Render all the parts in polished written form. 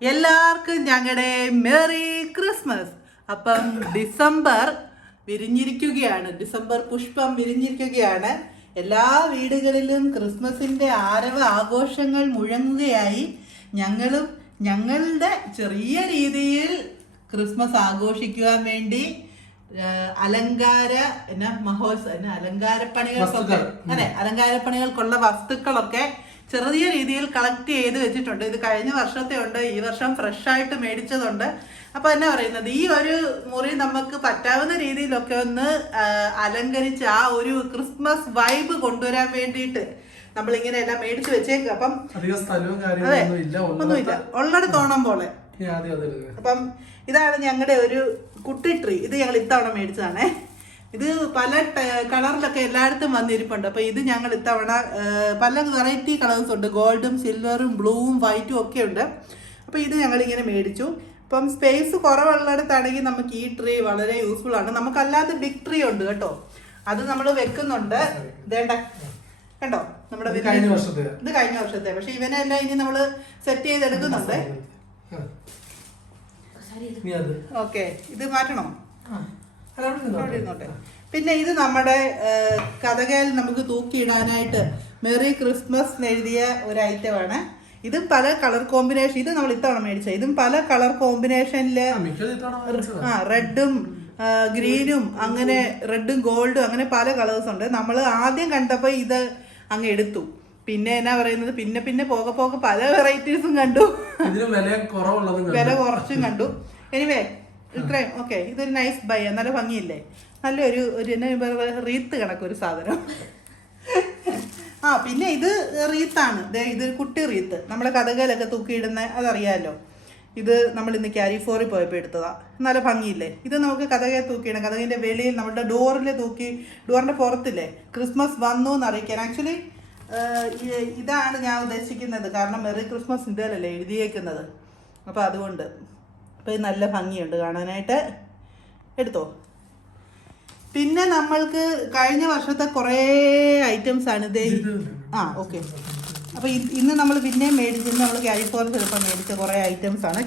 എല്ലാവർക്കും ഞങ്ങളുടെ merry Christmas. അപ്പം ഡിസംബർ വിരിഞ്ഞിരിക്കുകയാണ്, ഡിസംബർ പുഷ്പം വിരിഞ്ഞിരിക്കുകയാണ്. എല്ലാ വീടുകളിലും ക്രിസ്മസിന്റെ ആരവ ആഘോഷങ്ങൾ മുഴങ്ങുകയായി. ഞങ്ങളും ഞങ്ങളുടെ ചെറിയ രീതിയിൽ ക്രിസ്മസ് ആഘോഷിക്കുവാൻ വേണ്ടി അലങ്കാരപ്പണികൾക്കുള്ള വസ്തുക്കളൊക്കെ ചെറിയ രീതിയിൽ കളക്ട് ചെയ്ത് വെച്ചിട്ടുണ്ട്. ഇത് കഴിഞ്ഞ വർഷത്തെ ഉണ്ട്, ഈ വർഷം ഫ്രഷ് ആയിട്ട് മേടിച്ചതുണ്ട്. അപ്പൊ എന്നാ പറയുന്നത്, ഈ ഒരു മുറി നമുക്ക് പറ്റാവുന്ന രീതിയിലൊക്കെ ഒന്ന് അലങ്കരിച്ച് ആ ഒരു ക്രിസ്മസ് വൈബ് കൊണ്ടുവരാൻ വേണ്ടിയിട്ട് നമ്മളിങ്ങനെ എല്ലാം മേടിച്ചു വെച്ചേക്കും. അപ്പം അതെ, ഒന്നുമില്ല, ഉള്ളിടത്തോണം പോലെ. അപ്പം ഇതാണ് ഞങ്ങളുടെ ഒരു കുട്ടി ട്രീ. ഇത് ഞങ്ങൾ ഇത്തവണ മേടിച്ചതാണേ. ഇത് പല കളറിലൊക്കെ എല്ലായിടത്തും വന്നിരിപ്പുണ്ട്. അപ്പൊ ഇത് ഞങ്ങൾ ഇത്തവണ പല വെറൈറ്റി കളേഴ്സ് ഉണ്ട്, ഗോൾഡും സിൽവറും ബ്ലൂവും വൈറ്റും ഒക്കെ ഉണ്ട്. അപ്പൊ ഇത് ഞങ്ങൾ ഇങ്ങനെ മേടിച്ചു. അപ്പം സ്പേസ് കുറവുള്ളിടത്താണെങ്കിൽ നമുക്ക് ഈ ട്രീ വളരെ യൂസ്ഫുൾ ആണ്. നമുക്കല്ലാതെ ബിഗ് ട്രീ ഉണ്ട് കേട്ടോ, അത് നമ്മൾ വെക്കുന്നുണ്ട്. ഇതേണ്ട കണ്ടോ, നമ്മുടെ ഇത് കഴിഞ്ഞ വർഷത്തെ. പക്ഷെ ഇവനെല്ലാം ഇനി നമ്മൾ സെറ്റ് ചെയ്തെടുക്കുന്നുണ്ട്. ഓക്കെ, ഇത് മാറ്റണോ? പിന്നെ ഇത് നമ്മുടെ കഥകയിൽ നമുക്ക് തൂക്കിയിടാനായിട്ട് മെറി ക്രിസ്മസ് എഴുതിയ ഒരു ഐറ്റമാണ്. ഇതും പല കളർ കോമ്പിനേഷൻ, ഇത് നമ്മൾ ഇത്തവണ മേടിച്ച, ഇതും പല കളർ കോമ്പിനേഷനില് റെഡും ഗ്രീനും അങ്ങനെ റെഡും ഗോൾഡും അങ്ങനെ പല കളേഴ്സ് ഉണ്ട്. നമ്മൾ ആദ്യം കണ്ടപ്പോൾ ഇത് അങ്ങ് എടുത്തു. പിന്നെ എന്നാ പറയുന്നത്, പിന്നെ പിന്നെ പോകെ പോകെ പല വെറൈറ്റീസും കണ്ടു, വില കുറച്ചും കണ്ടു. എനിവേ ഇത്രയും ഓക്കെ. ഇതൊരു നൈസ് ബൈ, നല്ല ഭംഗിയില്ലേ, നല്ലൊരു റീത്ത് കണക്കൊരു സാധനം. പിന്നെ ഇത് റീത്താണ്, ഇത് കുട്ടി റീത്ത്, നമ്മുടെ കഥകളിലൊക്കെ തൂക്കിയിടുന്ന, അതറിയാമല്ലോ. ഇത് നമ്മൾ ഇന്ന് ക്യാരി ഫോറിൽ പോയപ്പോൾ എടുത്തതാ, നല്ല ഭംഗിയില്ലേ. ഇത് നമുക്ക് കഥകയെ തൂക്കിയിടാം, കഥകിന്റെ വെളിയിൽ നമ്മുടെ ഡോറിൽ തൂക്കി, ഡോറിന്റെ പുറത്തില്ലേ ക്രിസ്മസ് വന്നു എന്ന് അറിയിക്കാൻ. ആക്ച്വലി ഇതാണ് ഞാൻ ഉദ്ദേശിക്കുന്നത്, കാരണം മെറി ക്രിസ്മസ് ഇതിലല്ലേ എഴുതിയേക്കുന്നത്. അപ്പോൾ അതുകൊണ്ട് അപ്പോൾ ഇത് നല്ല ഭംഗിയുണ്ട് കാണാനായിട്ട്. എടുത്തോ. പിന്നെ നമ്മൾക്ക് കഴിഞ്ഞ വർഷത്തെ കുറേ ഐറ്റംസ് ആണ് ഇത്. ഓക്കെ. അപ്പോൾ ഇന്ന് നമ്മൾ പിന്നെയും മേടിച്ചിരുന്ന നമ്മൾ ക്യാരിഫോറിൽ ചിലപ്പോൾ മേടിച്ച കുറേ ഐറ്റംസ് ആണ്.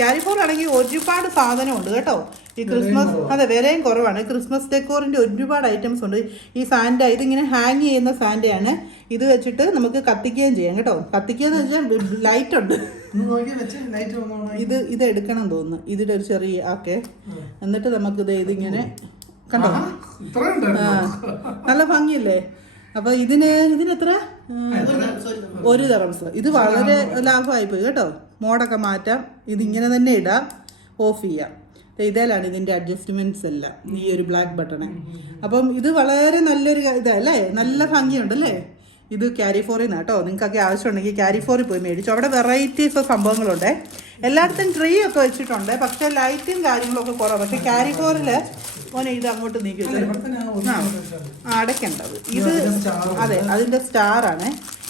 ക്യാരിഫോറാണെങ്കിൽ ഒരുപാട് സാധനമുണ്ട് കേട്ടോ ഈ ക്രിസ്മസ്. അതെ, വിലയും കുറവാണ്. ക്രിസ്മസ് ഡെക്കോറിൻ്റെ ഒരുപാട് ഐറ്റംസ് ഉണ്ട്. ഈ സാൻഡ, ഇതിങ്ങനെ ഹാങ് ചെയ്യുന്ന സാൻഡയാണ്. ഇത് വെച്ചിട്ട് നമുക്ക് കത്തിക്കുകയും ചെയ്യാം കേട്ടോ. കത്തിക്കുകയെന്ന് വെച്ചാൽ ലൈറ്റ് ഉണ്ട്. ഇത് എടുക്കണം തോന്നുന്നു, ഇതിൻ്റെ ഒരു ചെറിയ ഓക്കെ. എന്നിട്ട് നമുക്കിത് ഇതിങ്ങനെ കണ്ടോ, നല്ല ഭംഗിയല്ലേ. അപ്പൊ ഇതിനെത്ര? 1 ദിറംസ്. ഇത് വളരെ ലാഭമായിപ്പോയി കേട്ടോ. മോഡൊക്കെ മാറ്റാം, ഇതിങ്ങനെ തന്നെ ഇടാം, ഓഫ് ചെയ്യാം. ഇതേലാണ് ഇതിൻ്റെ അഡ്ജസ്റ്റ്മെന്റ്സ് എല്ലാം, ഈ ഒരു ബ്ലാക്ക് ബട്ടണ്. അപ്പം ഇത് വളരെ നല്ലൊരു ഇതല്ലേ, നല്ല ഭംഗിയുണ്ടല്ലേ. ഇത് ക്യാരിഫോറിൽ നിന്ന് കേട്ടോ. നിങ്ങൾക്കൊക്കെ ആവശ്യമുണ്ടെങ്കിൽ ക്യാരിഫോറിൽ പോയി മേടിച്ചു. അവിടെ വെറൈറ്റീസ് ഓഫ് സംഭവങ്ങളുണ്ട്. എല്ലായിടത്തും ട്രീ ഒക്കെ വെച്ചിട്ടുണ്ട്, പക്ഷെ ലൈറ്റും കാര്യങ്ങളൊക്കെ കുറവാണ്. പക്ഷെ ക്യാരിഫോറിൽ മോനെ ഇത് അങ്ങോട്ട് നീക്കി അടയ്ക്കേണ്ടത്. ഇത് അതെ, അതിൻ്റെ സ്റ്റാറാണ്.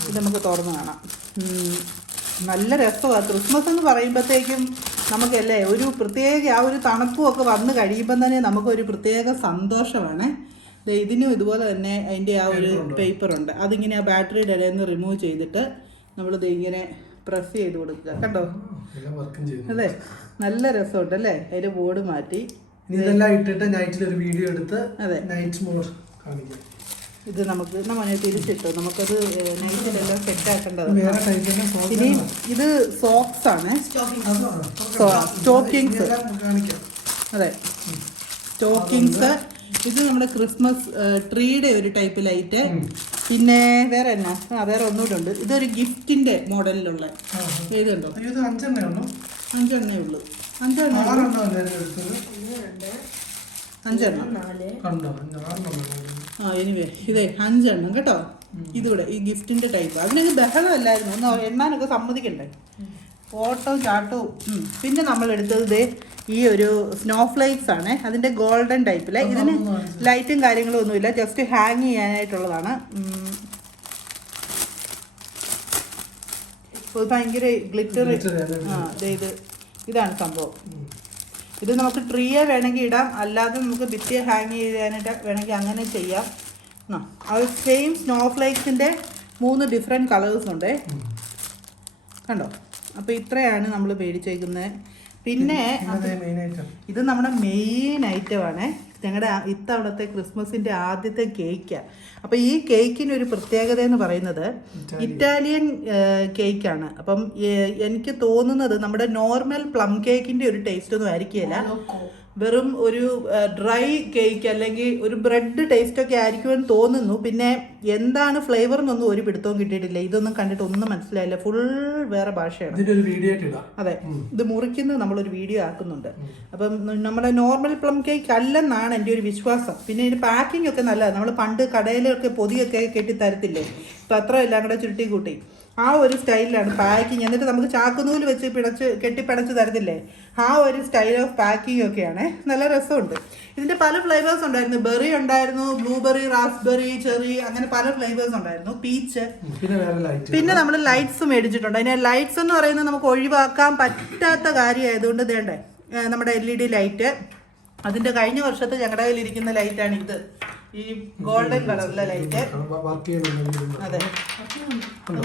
ഇത് നമുക്ക് തുറന്ന് കാണാം. നല്ല രസമാണ്. ക്രിസ്മസ് എന്ന് പറയുമ്പോഴത്തേക്കും നമുക്കല്ലേ ഒരു പ്രത്യേക ആ ഒരു തണുപ്പും ഒക്കെ വന്ന് കഴിയുമ്പം തന്നെ നമുക്കൊരു പ്രത്യേക സന്തോഷമാണ്. ഇതിനും ഇതുപോലെ തന്നെ അതിൻ്റെ ആ ഒരു പേപ്പറുണ്ട്, അതിങ്ങനെ ആ ബാറ്ററിയുടെ ഇടയിൽ നിന്ന് റിമൂവ് ചെയ്തിട്ട് നമ്മളിത് ഇങ്ങനെ പ്രസ് ചെയ്ത് കൊടുക്കുക. കണ്ടോ, അതെ, നല്ല രസമുണ്ട് അല്ലേ. അതിൻ്റെ ബോർഡ് മാറ്റി ഇതെല്ലാം ഇട്ടിട്ട് നൈറ്റിൽ ഒരു വീഡിയോ എടുത്ത് നൈറ്റ് മോഡ് കാണിക്കാം. ഇത് നമുക്ക് മോനെ തിരിച്ചിട്ടു, നമുക്കത് നൈറ്റിലെല്ലാം സെറ്റ് ആക്കേണ്ടതാണ്. ഇനി ഇത് സോക്സ് ആണ്, സ്റ്റോക്കിങ്സ്. അതെ, സ്റ്റോക്കിങ്സ്. ഇത് നമ്മുടെ ക്രിസ്മസ് ട്രീയുടെ ഒരു ടൈപ്പ് ലൈറ്റ്. പിന്നെ വേറെ എന്നാ, വേറെ ഒന്നുകൂടെ ഉണ്ട്. ഇതൊരു ഗിഫ്റ്റിന്റെ മോഡലിലുള്ള. ഏതുണ്ടോ? 5 എണ്ണേ ഉള്ളൂ. 5 എനിവേ ഇതേ 5 എണ്ണം കേട്ടോ. ഇതിവിടെ ഈ ഗിഫ്റ്റിന്റെ ടൈപ്പ്. അതിനൊരു ബഹളമല്ലായിരുന്നു, ഒന്ന് എണ്ണാനൊക്കെ സമ്മതിക്കണ്ടേ, ഓട്ടവും ചാട്ടവും. പിന്നെ നമ്മൾ എടുത്തത് ഈ ഒരു സ്നോഫ്ലേക്സ് ആണ്, അതിന്റെ ഗോൾഡൻ ടൈപ്പിലെ. ഇതിന് ലൈറ്റും കാര്യങ്ങളും ഒന്നുമില്ല, ജസ്റ്റ് ഹാങ് ചെയ്യാനായിട്ടുള്ളതാണ്. ഭയങ്കര ഗ്ലിറ്റർ. ഇതാണ് സംഭവം. ഇത് നമുക്ക് ട്രീയെ വേണമെങ്കിൽ ഇടാം, അല്ലാതെ നമുക്ക് ഭിത്തിയെ ഹാങ് ചെയ്യാനായിട്ട് വേണമെങ്കിൽ അങ്ങനെ ചെയ്യാം. അത് സെയിം സ്നോഫ്ലേക്സിൻ്റെ 3 ഡിഫറെൻറ്റ് കളേഴ്സ് ഉണ്ട് കണ്ടോ. അപ്പോൾ ഇത്രയാണ് നമ്മൾ മേടിച്ചേക്കുന്നത്. പിന്നെ ഇത് നമ്മുടെ മെയിൻ ഐറ്റമാണ്. ഞങ്ങളുടെ ഇത്തവണത്തെ ക്രിസ്മസിൻ്റെ ആദ്യത്തെ കേക്കാണ്. അപ്പോൾ ഈ കേക്കിന് ഒരു പ്രത്യേകത എന്ന് പറയുന്നത് ഇറ്റാലിയൻ കേക്കാണ്. അപ്പം എനിക്ക് തോന്നുന്നത് നമ്മുടെ നോർമൽ പ്ലം കേക്കിൻ്റെ ഒരു ടേസ്റ്റ് ഒന്നും ആയിരിക്കില്ല, വെറും ഒരു ഡ്രൈ കേക്ക് അല്ലെങ്കിൽ ഒരു ബ്രെഡ് ടേസ്റ്റ് ഒക്കെ ആയിരിക്കുമെന്ന് തോന്നുന്നു. പിന്നെ എന്താണ് ഫ്ലേവർ എന്നൊന്നും ഒരു പിടുത്തവും കിട്ടിയിട്ടില്ല. ഇതൊന്നും കണ്ടിട്ട് ഒന്നും മനസ്സിലായില്ല, ഫുൾ വേറെ ഭാഷയാണ്. അതെ, ഇത് മുറിക്കുന്നത് നമ്മളൊരു വീഡിയോ ആക്കുന്നുണ്ട്. അപ്പം നമ്മുടെ നോർമൽ പ്ലം കേക്ക് അല്ലെന്നാണ് എൻ്റെ ഒരു വിശ്വാസം. പിന്നെ ഇതിൻ്റെ പാക്കിംഗ് ഒക്കെ നല്ലതാണ്. നമ്മൾ പണ്ട് കടയിലൊക്കെ പൊതിയൊക്കെ കെട്ടി തരത്തില്ലേ, ഇപ്പം അത്ര എല്ലാം കൂടെ ചുരുട്ടി കൂട്ടി ആ ഒരു സ്റ്റൈലിലാണ് പാക്കിങ്. എന്നിട്ട് നമുക്ക് ചാക്കുനൂല് വെച്ച് കെട്ടിപ്പിടച്ച് തരത്തില്ലേ, ആ ഒരു സ്റ്റൈൽ ഓഫ് പാക്കിംഗ് ഒക്കെയാണ്. നല്ല രസമുണ്ട്. ഇതിൻ്റെ പല ഫ്ലേവേഴ്സ് ഉണ്ടായിരുന്നു. ബെറി ഉണ്ടായിരുന്നു, ബ്ലൂബെറി, റാസ്ബെറി, ചെറി, അങ്ങനെ പല ഫ്ലേവേഴ്സ് ഉണ്ടായിരുന്നു. പീച്ച്, പിന്നെ നമ്മൾ ലൈറ്റ്സ് മേടിച്ചിട്ടുണ്ട്. അതിന് ലൈറ്റ്സ് എന്ന് പറയുന്നത് നമുക്ക് ഒഴിവാക്കാൻ പറ്റാത്ത കാര്യമായതുകൊണ്ട് വേണ്ടേ നമ്മുടെ LED ലൈറ്റ്. അതിൻ്റെ കഴിഞ്ഞ വർഷത്തെ ഞങ്ങളുടെ കയ്യിലിരിക്കുന്ന ലൈറ്റാണ് ഇത്, ഈ ഗോൾഡൻ കളറിലെ ലൈറ്റ്. അതെ,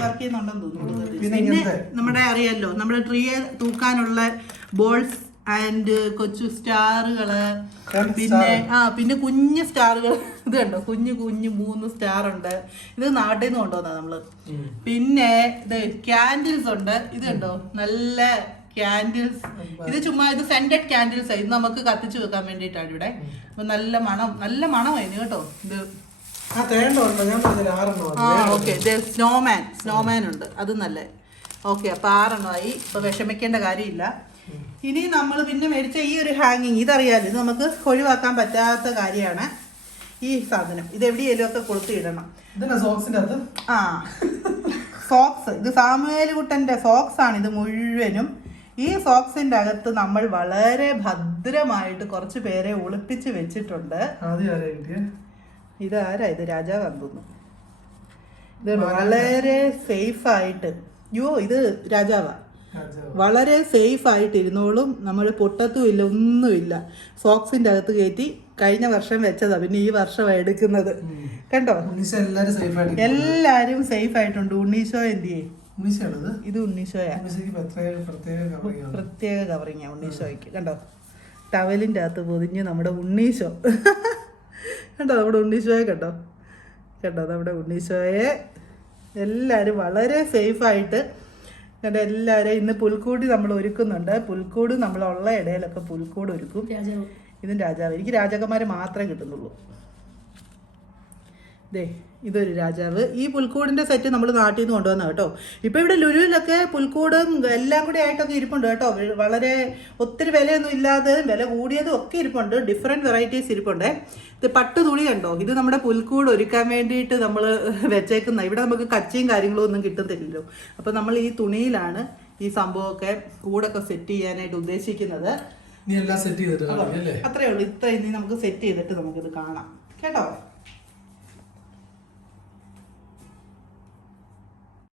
വർക്ക് ചെയ്യുന്നുണ്ടെന്ന് തോന്നുന്നു. പിന്നെ നമ്മുടെ അറിയാലോ, നമ്മുടെ ട്രീയെ തൂക്കാനുള്ള ബോൾസ് ആൻഡ് കൊച്ചു സ്റ്റാറുകള്, പിന്നെ കുഞ്ഞു സ്റ്റാറുകൾ. ഇത് കണ്ടോ, കുഞ്ഞു 3 സ്റ്റാർ ഉണ്ട്. ഇത് നാട്ടിൽ നിന്ന് കൊണ്ടുവന്നാ നമ്മള്. പിന്നെ ഇത് ക്യാൻഡിൽസ് ഉണ്ട്. ഇത് കണ്ടോ, നല്ല ക്യാൻഡിൽസ്. ഇത് ചുമ്മാ ഇത് സെന്റഡ് ക്യാൻഡിൽസ് ഇത് നമുക്ക് കത്തിച്ച് വെക്കാൻ വേണ്ടിയിട്ടാണ് ഇവിടെ. അപ്പൊ നല്ല മണമായിരുന്നു കേട്ടോ. ഇത് ഓക്കെ, സ്നോമാൻ ഉണ്ട്, അത് നല്ല. ഓക്കെ, അപ്പൊ 6 എണ്ണമായി. ഇപ്പൊ വിഷമിക്കേണ്ട കാര്യമില്ല. ഇനി നമ്മൾ പിന്നെ മേടിച്ച ഈ ഒരു ഹാങ്ങിങ്, ഇതറിയാലോ, ഇത് നമുക്ക് ഒഴിവാക്കാൻ പറ്റാത്ത കാര്യമാണ്. ഈ സാധനം ഇത് എവിടെയെങ്കിലും ഒക്കെ കൊളുത്തിയിടണം. സോക്സ്, ഇത് സാമുവേൽ കുട്ടന്റെ സോക്സ് ആണ് ഇത് മുഴുവനും. ഈ സോക്സിന്റെ അകത്ത് നമ്മൾ വളരെ ഭദ്രമായിട്ട് കുറച്ച് പേരെ ഒളിപ്പിച്ച് വെച്ചിട്ടുണ്ട്. ഇതാരാ? ഇത് രാജാവാന്ന് തോന്നുന്നു. ഇത് വളരെ സേഫ് ആയിട്ട്, ഇത് രാജാവാ, വളരെ സേഫ് ആയിട്ട് ഇരുന്നോളും. നമ്മൾ പൊട്ടത്തുമില്ല, ഒന്നുമില്ല. സോക്സിന്റെ അകത്ത് കയറ്റി കഴിഞ്ഞ വർഷം വെച്ചതാ, പിന്നെ ഈ വർഷം എടുക്കുന്നത്. കണ്ടോ, എല്ലാരും സേഫ് ആയിട്ടുണ്ട്. ഉണ്ണീശോ എന്തിയേ? ഇത് ഉണ്ണീശോയാ, പ്രത്യേക കവറിങ്ങാ ഉണ്ണീശോയ്ക്ക്. കണ്ടോ, ടവലിന്റെ അകത്ത് പൊതിഞ്ഞ് നമ്മുടെ ഉണ്ണീശോ. കണ്ടോ നമ്മുടെ ഉണ്ണീശോയെ, കണ്ടോ നമ്മുടെ ഉണ്ണീശോയെ. എല്ലാവരും വളരെ സേഫായിട്ട് കണ്ടോ. എല്ലാവരും ഇന്ന് പുൽക്കൂടി നമ്മൾ ഒരുക്കുന്നുണ്ട്. പുൽക്കൂട് നമ്മളുള്ള ഇടയിലൊക്കെ പുൽക്കൂട് ഒരുക്കും. ഇതും രാജാവ്. എനിക്ക് രാജാക്കന്മാരെ മാത്രമേ കിട്ടുന്നുള്ളൂ. ദേ, ഇതൊരു രാജാവ്. ഈ പുൽക്കൂടിൻ്റെ സെറ്റ് നമ്മൾ നാട്ടിൽ നിന്ന് കൊണ്ടുവന്ന കേട്ടോ. ഇപ്പോൾ ഇവിടെ ലുലുവിലൊക്കെ പുൽക്കൂടും എല്ലാം കൂടി ആയിട്ടൊക്കെ ഇരിപ്പുണ്ട് കേട്ടോ. വളരെ ഒത്തിരി വിലയൊന്നും ഇല്ലാതെ വില കൂടിയതും ഒക്കെ ഇരിപ്പുണ്ട്. ഡിഫറെൻറ്റ് വെറൈറ്റീസ് ഇരിപ്പുണ്ട്. ഇത് പട്ട് തുണി കണ്ടോ, ഇത് നമ്മുടെ പുൽക്കൂട് ഒരുക്കാൻ വേണ്ടിയിട്ട് നമ്മൾ വെച്ചേക്കുന്ന. ഇവിടെ നമുക്ക് കച്ചിയും കാര്യങ്ങളും ഒന്നും കിട്ടത്തില്ലല്ലോ. അപ്പോൾ നമ്മൾ ഈ തുണിയിലാണ് ഈ സംഭവമൊക്കെ കൂടൊക്കെ സെറ്റ് ചെയ്യാനായിട്ട് ഉദ്ദേശിക്കുന്നത്. അത്രയേ ഉള്ളൂ. ഇത്ര ഇനി നമുക്ക് സെറ്റ് ചെയ്തിട്ട് നമുക്കിത് കാണാം കേട്ടോ.